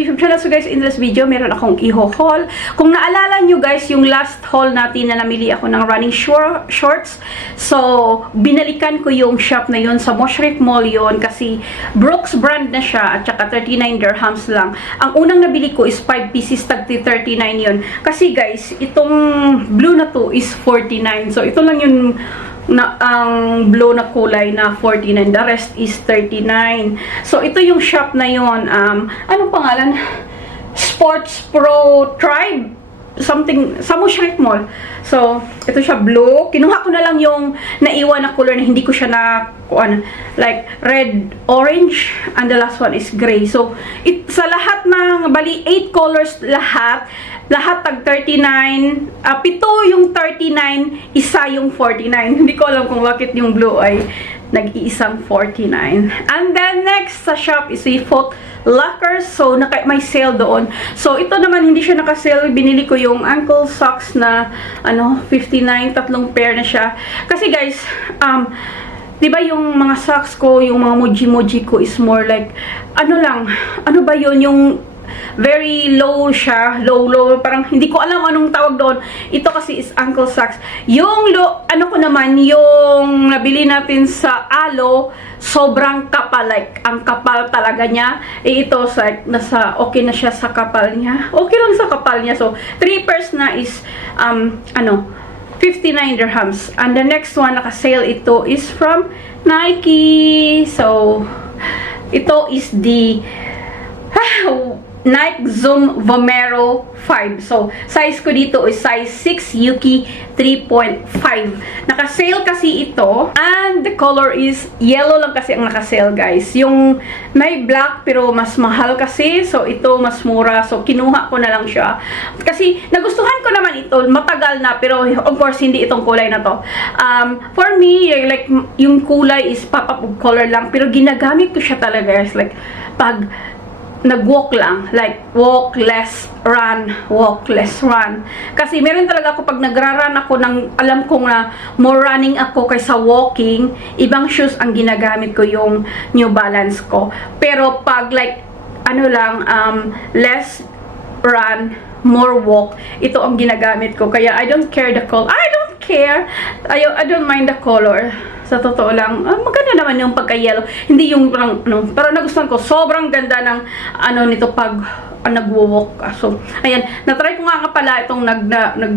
YouTube channel. So guys, in this video, meron akong i-haul. Kung naalala nyo guys, yung last haul natin na namili ako ng running shorts. So, binalikan ko yung shop na yun sa Moshrek Mall yun kasi Brooks brand na siya at saka 39 dirhams lang. Ang unang nabili ko is 5 pieces, tag 39 yun. Kasi guys, itong blue na to is 49. So, ito lang yung ang blue na kulay na 49. The rest is 39. So, ito yung shop na yon. Anong pangalan? Sports Pro Tribe. Something, sa Moshrek Mall. So, ito siya blue. Kinuha ko na lang yung naiwan na color na hindi ko siya na, like, red, orange, and the last one is gray. So, sa lahat ng, bali, 8 colors lahat tag 39, pito yung 39, isa yung 49. Hindi ko alam kung bakit yung blue ay nag-iisang 49. And then next sa shop is a Foot Locker. So may sale doon. So ito naman hindi siya naka-sale. Binili ko yung ankle socks na 59, tatlong pair na siya. Kasi guys, 'di ba yung mga socks ko, yung mga moji ko is more like ano ba yun, yung very low siya, low, parang hindi ko alam anong tawag doon. Ito kasi is ankle socks. Yung ko naman, yung nabili natin sa Alo, sobrang kapal, like, ang kapal talaga niya. Ito, okay na siya sa kapal niya. Okay lang sa kapal niya. So, 3 pairs na is, 59 dirhams. And the next one, naka-sale ito, is from Nike. So, ito is the Nike Zoom Vomero 5. So, size ko dito is size 6 Yuki 3.5. Naka-sale kasi ito. And the color is yellow lang kasi ang naka-sale, guys. Yung may black pero mas mahal kasi. So, ito mas mura. So, kinuha ko na lang siya. Kasi, nagustuhan ko naman ito. Matagal na. Pero, of course, hindi itong kulay na to. For me, like, yung kulay is pop-up color lang. Pero, ginagamit ko siya talaga. Guys. Like, pag nag-walk lang, like walk less run, walk less run. Kasi meron talaga ako pag nagra-run ako ng alam kong na more running ako kaysa walking, ibang shoes ang ginagamit ko, yung New Balance ko. Pero pag like less run, more walk, ito ang ginagamit ko. Kaya I don't care the color. I don't care. I don't mind the color. Sa totoo lang, maganda naman yung pagka-yellow. Hindi yung parang, pero nagustuhan ko. Sobrang ganda ng, nito pag nag-walk. So, ayan. Na-try ko nga pala itong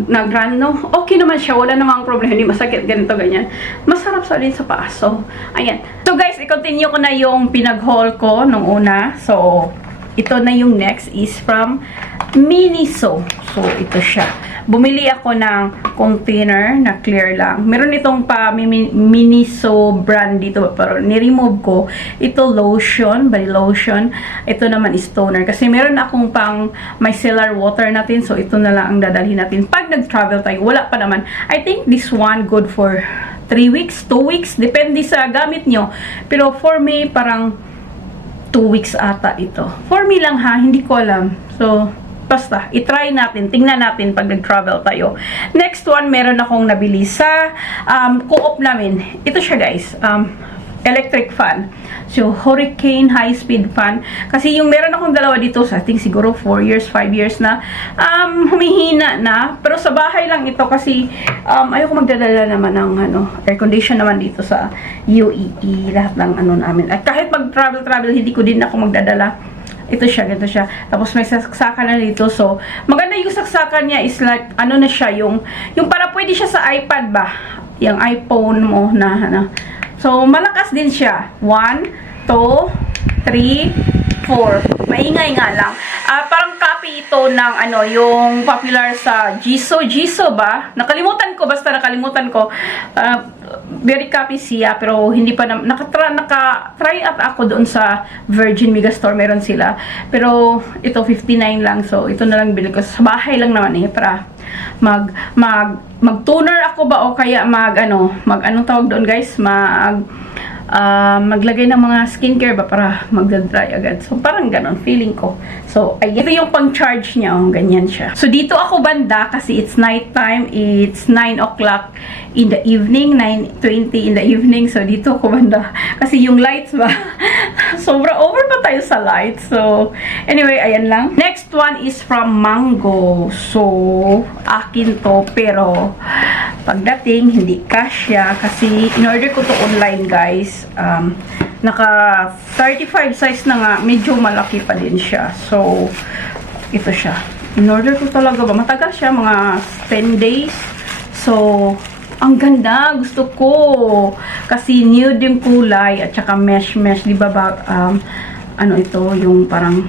nag-run, no? Okay naman siya. Wala namang problem. Hindi masakit. Ganito, ganyan. Masarap sa din sa paa. So, ayan. So, guys, i-continue ko na yung pinag-haul ko nung una. So, ito na yung next is from Miniso. So, ito siya. Bumili ako ng container na clear lang. Meron itong pa Miniso brand dito, pero ni-remove ko. Ito lotion, body lotion. Ito naman is toner. Kasi meron akong pang micellar water natin. So, ito na lang ang dadalhin natin. Pag nag-travel tayo, wala pa naman. I think this one good for 3 weeks, 2 weeks. Depende sa gamit nyo. Pero for me, parang 2 weeks ata ito. For me lang ha, hindi ko alam. So, basta, itry natin, tingnan natin pag nag-travel tayo. Next one, meron akong nabili sa co-op namin. Ito siya guys, electric fan. So, Hurricane high-speed fan. Kasi yung meron akong dalawa dito, sa I think siguro 4 years, 5 years na, humihina na. Pero sa bahay lang ito kasi ayoko magdadala naman ng air condition naman dito sa UAE. Lahat ng namin. At kahit mag-travel, hindi ko din ako magdadala. Ito siya, ganito siya. Tapos may saksakan na dito. So, maganda yung saksakan niya is like, na siya, yung para pwede siya sa iPad ba? Yung iPhone mo na, So, malakas din siya. 1, 2, 3, 4. Maingay nga lang. Parang copy ito ng yung popular sa Jisoo ba? Nakalimutan ko. Very copy siya, pero hindi pa naka-try out ako doon sa Virgin Megastore, meron sila. Pero ito 59 lang. So, ito na lang bili ko. Sa bahay lang naman para mag-toner ako ba o kaya anong tawag doon guys? Maglagay ng mga skincare ba para magda-dry agad. So, parang ganon, feeling ko. So, ito yung pang-charge niya. Ganyan siya. So, dito ako banda kasi it's night time. It's 9 o'clock in the evening, 9:20 in the evening. So, dito ako banda. Kasi yung lights ba, sobra over pa tayo sa lights. So, anyway, ayan lang. Next one is from Mango. So, akin to. Pero, pagdating, hindi kasya. Kasi, in-order ko to online, guys. Naka 35 size na nga. Medyo malaki pa din siya. So, ito siya. In-order ko talaga ba? Matagal siya, mga 10 days. So, ang ganda. Gusto ko. Kasi nude yung kulay at saka mesh. Di ba ano ito? Yung parang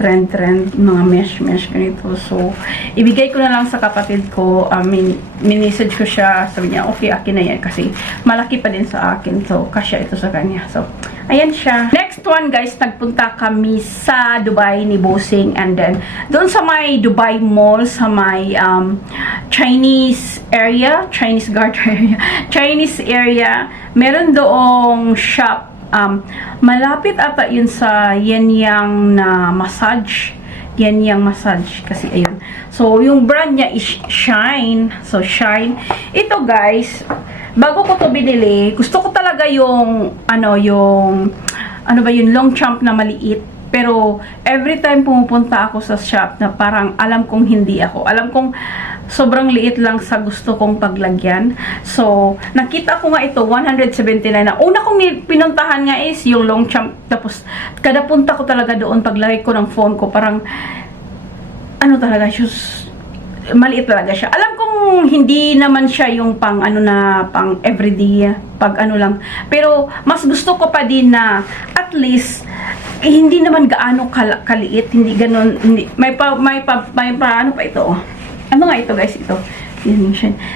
trend. Mga mesh ganito. So, ibigay ko na lang sa kapatid ko. Minessage ko siya. Sabi niya, okay, akin na yan. Kasi malaki pa din sa akin. So, kasya ito sa kanya. So, ayan siya. Next one, guys, nagpunta kami sa Dubai ni Bossing. And then, doon sa may Dubai Mall, sa may Chinese area, Chinese garden area, Chinese area, meron doong shop. Malapit ata yun sa Yenyang na massage. Yenyang massage. Kasi, ayun. So, yung brand niya is Shine. So, Shine. Ito, guys, bago ko to binili, gusto ko talaga yung long champ na maliit. Pero, every time pumupunta ako sa shop na parang alam kong hindi ako. Alam kong sobrang liit lang sa gusto kong paglagyan. So, nakita ko nga ito, 179 na. Una kong pinuntahan nga is yung long champ. Tapos, kada punta ko talaga doon, paglagay ko ng phone ko, parang, talaga, maliit talaga siya. Alam kong hindi naman siya yung pang pang everyday, pag lang. Pero mas gusto ko pa din na at least hindi naman gaano kaliit, hindi ganoon, hindi may ano pa ito. Ano nga ito, guys, ito.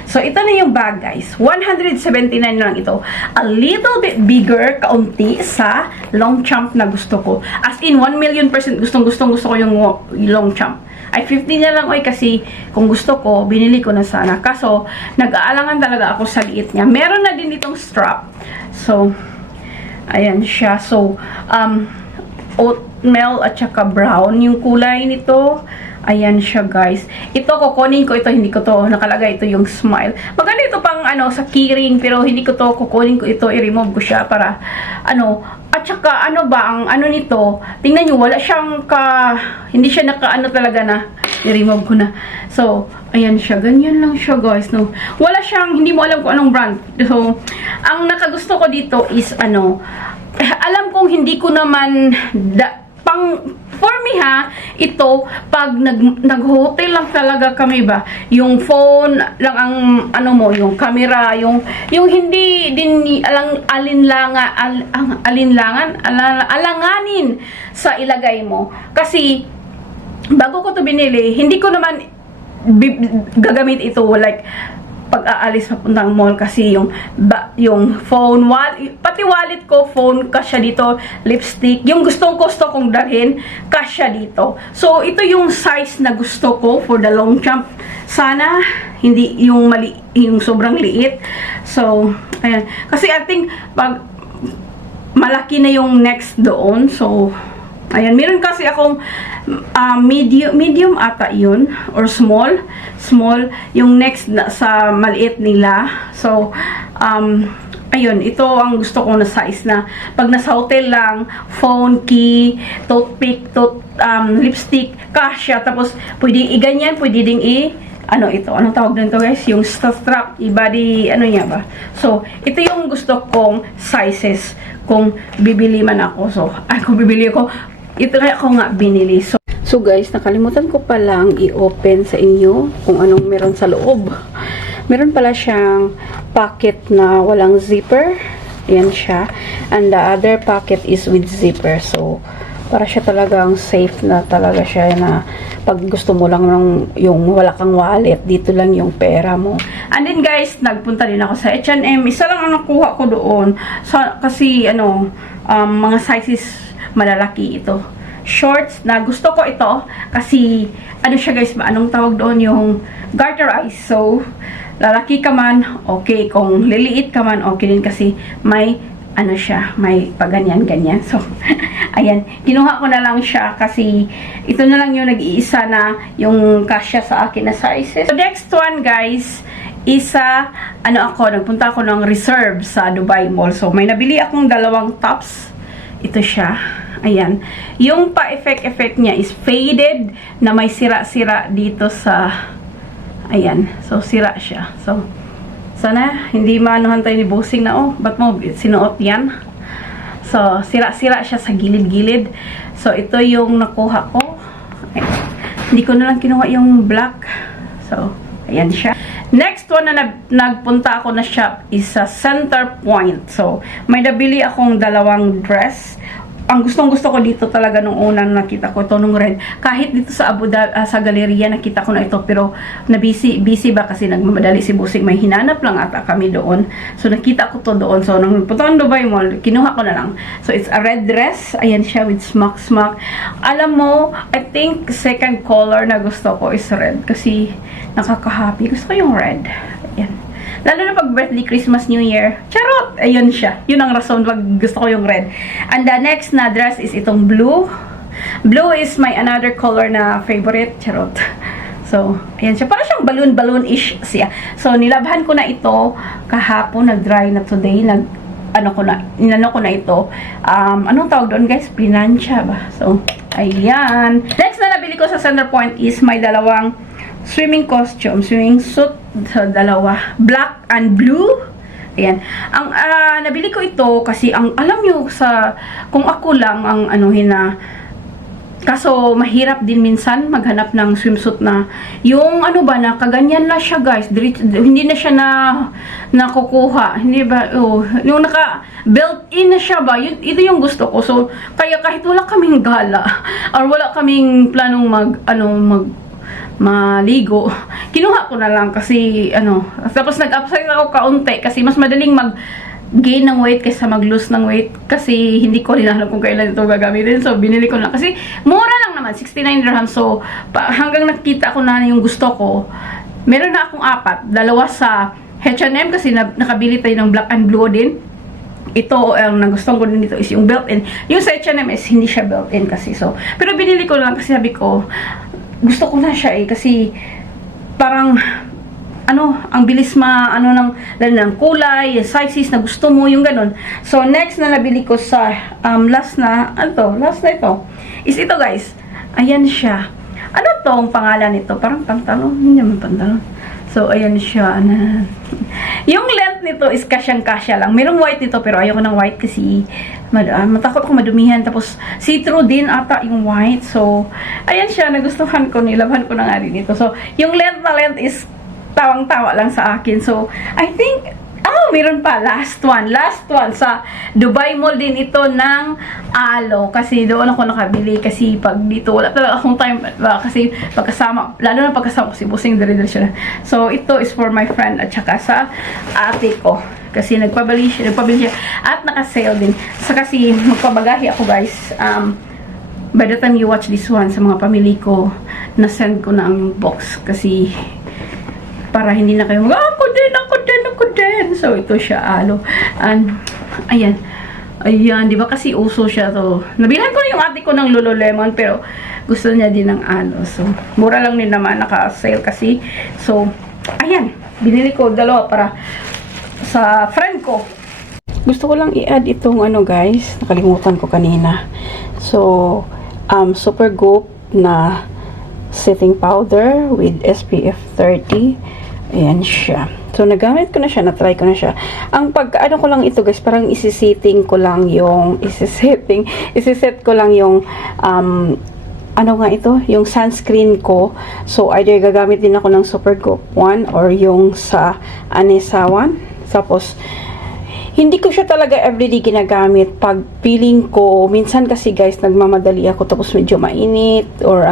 So, ito na yung bag, guys. 179 na lang ito. A little bit bigger, kaunti sa long champ na gusto ko. As in, 1,000,000% gusto ko yung long champ. Ay, 50 na lang, kasi kung gusto ko, binili ko na sana. Kaso, nag-aalangan talaga ako sa liit niya. Meron na din itong strap. So, ayan siya. So, oatmeal at saka brown yung kulay nito. Ayan siya, guys. Ito, kukunin ko ito. Hindi ko to nakalagay. Ito yung smile. Maganda ito pang, sa keyring. Pero hindi ko to kukunin ko ito. I-remove ko siya para, at saka, ba, ang nito, tingnan nyo, wala siyang hindi siya talaga na, i-remove ko na. So, ayan siya. Ganyan lang siya, guys. No? Wala siyang, hindi mo alam kung anong brand. So, ang nakagusto ko dito is, alam kong hindi ko naman, for me ha, ito, pag nag-hotel lang talaga kami ba, yung phone lang ang, yung camera, yung hindi din alanganin sa ilagay mo. Kasi, bago ko to binili, hindi ko naman gagamit ito, like, pag-aalis papuntang mall kasi yung phone, pati wallet ko, phone, kasya dito, lipstick, yung gusto kong dalhin, kasya dito. So, ito yung size na gusto ko for the long jump. Sana, hindi yung yung sobrang liit. So, ayan. Kasi I think, pag malaki na yung next doon, so, ayan, meron kasi akong medium ata yun, or small, yung next na sa maliit nila. So, ayun, ito ang gusto ko na size na pag nasa hotel lang, phone, key, toothpick, lipstick, kasya, tapos pwede i-ganyan, pwede ding anong tawag nito, guys? Yung strap, i-body, niya ba? So, ito yung gusto kong sizes kung bibili man ako. So, kung bibili ako, ito kaya ako nga binili. So guys, nakalimutan ko palang i-open sa inyo kung anong meron sa loob. Meron pala siyang pocket na walang zipper. Yan siya. And the other pocket is with zipper. So, para siya talagang safe na talaga siya na pag gusto mo lang ng yung wala kang wallet, dito lang yung pera mo. And then guys, nagpunta din ako sa H&M. Isa lang ang nakuha ko doon. So, kasi mga sizes malalaki ito. Shorts na gusto ko ito kasi siya, guys, anong tawag doon, yung garterized. So, lalaki ka man, okay. Kung liliit ka man, okay din kasi may siya, may paganyan-ganyan. So, ayan, kinuha ko na lang siya kasi ito na lang yung nag-iisa na yung kasya sa akin na sizes. So, next one, guys, isa, nagpunta ako ng Reserve sa Dubai Mall. So, may nabili akong dalawang tops. Ito siya. Ayan. Yung pa-effect niya is faded na may sira-sira dito sa, ayan. So, sira siya. So, sana hindi maanuhan tayo ni Bossing na, ba't mo sinuot yan? So, sira-sira siya sa gilid-gilid. So, ito yung nakuha ko. Ayan. Hindi ko na lang kinuha yung black. So, ayan siya. Next one na nagpunta ako na shop is sa Center Point. So, may nabili akong dalawang dress. Ang gustong-gusto ko dito talaga nung unang nakita ko ito nung red. Kahit dito sa Abu Dhabi, sa galeria nakita ko na ito, pero busy ba kasi nagmamadali si Busing, may hinanap lang ata kami doon. So nakita ko to doon. So nung punta ko Dubai Mall, kinuha ko na lang. So it's a red dress. Ayan siya with smock. Alam mo, I think second color na gusto ko is red kasi nakaka-happy. Gusto ko yung red. Ayan. Lalo na pag birthday, Christmas, New Year. Charot! Ayun siya. Yun ang rason pag gusto ko yung red. And the next na dress is itong blue. Blue is my another color na favorite. Charot. So, ayan siya. Parang siyang balloon-ish siya. So, nilabhan ko na ito kahapon. Nag-dry na today. Inano ko na ito. Anong tawag doon, guys? Pinansya ba? So, ayan. Next na nabili ko sa Center Point is may dalawang swimming costume, swimming suit, dalawa, black and blue. Ayan. Ang nabili ko ito kasi alam nyo kung ako lang ang kaso mahirap din minsan maghanap ng swimsuit na yung na kaganyan na siya, guys. Hindi na siya nakukuha. Hindi ba? Yung naka built-in na siya ba? Ito yung gusto ko. So kaya kahit wala kaming gala or wala kaming planong maligo, kinuha ko na lang kasi tapos nag-upsize ako kaunti kasi mas madaling mag-gain ng weight kaysa mag-lose ng weight kasi hindi ko rin alam kung kailan ito gagamitin. So binili ko na kasi mura lang naman, 69 dirham. So hanggang nakita ko na yung gusto ko, meron na akong dalawa sa H&M kasi nakabili tayo ng black and blue din. Ito, ang nagustuhan ko din dito is yung built-in. Yung sa H&M is hindi siya built-in kasi. So, pero binili ko lang kasi sabi ko, gusto ko na siya kasi parang ang bilis ng kulay, sizes na gusto mo, yung ganun. So next na nabili ko sa last na ito is ito, guys. Ayan siya. Ano tong pangalan nito? Parang pantalon, hindi naman pantalon. So ayan siya. Yung length nito is kasyang-kasya lang. Merong white nito pero ayoko ng white kasi matakot ako madumihan. Tapos see-through din ata yung white. So ayan siya, nagustuhan ko, nilabhan ko na nga rin ito. So yung length is tawang-tawa lang sa akin. So I think meron pa last one sa Dubai Mall din ito ng Alo kasi doon ako nakabili kasi pag dito wala talaga akong time kasi lalo na pagkasama ko si Busing dire-diretso na. So ito is for my friend at saka sa ate ko kasi nagpabili siya at naka-sale din. So kasi magpabagahe ako, guys. By the time you watch this one, sa mga pamili ko, na-send ko na ang box kasi para hindi na kayo ako din. So, ito siya, Alo. And, ayan, di ba kasi uso siya to. Nabilhan ko na yung ate ko ng Lululemon, pero gusto niya din ng Alo. So, mura lang din naman, naka-sale kasi. So, ayan, binili ko dalawa para sa friend ko. Gusto ko lang i-add itong guys, nakalimutan ko kanina. So, Supergoop na setting powder with SPF 30. Ayan siya. So, nagamit ko na siya, na-try ko na siya. Ang ko lang ito, guys, parang isiset ko lang yung yung sunscreen ko. So, either gagamit din ako ng Supergoop 1 or yung sa Anessa 1. Tapos, hindi ko siya talaga everyday ginagamit. Pag feeling ko, minsan kasi, guys, nagmamadali ako tapos medyo mainit or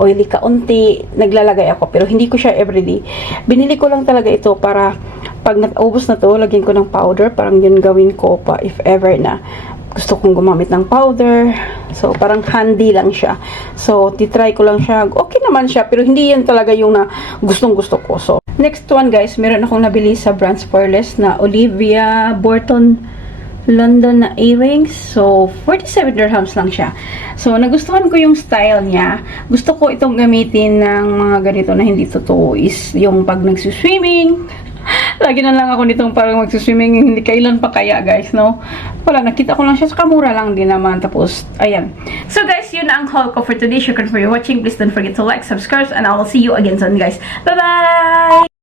oily kaunti, naglalagay ako. Pero hindi ko siya everyday. Binili ko lang talaga ito para pag naubos na to, lagyan ko ng powder. Parang yun gawin ko pa if ever na gusto kong gumamit ng powder. So, parang handy lang siya. So, titry ko lang siya. Okay naman siya, pero hindi yan talaga yung na gustong-gusto ko. So, next one, guys, meron akong nabili sa Brand Spoilers na Olivia Burton London na earrings. So, 47 dirhams lang siya. So, nagustuhan ko yung style niya. Gusto ko itong gamitin ng mga ganito na hindi totoo is yung pag nagsuswimming. Lagi na lang ako nitong parang magsuswimming. Hindi kailan pa kaya, guys, no? Wala, nakita ko lang siya. Saka mura lang din naman. Tapos, ayan. So, guys, yun na ang haul ko for today. Shukran for your watching. Please don't forget to like, subscribe, and I will see you again soon, guys. Bye-bye!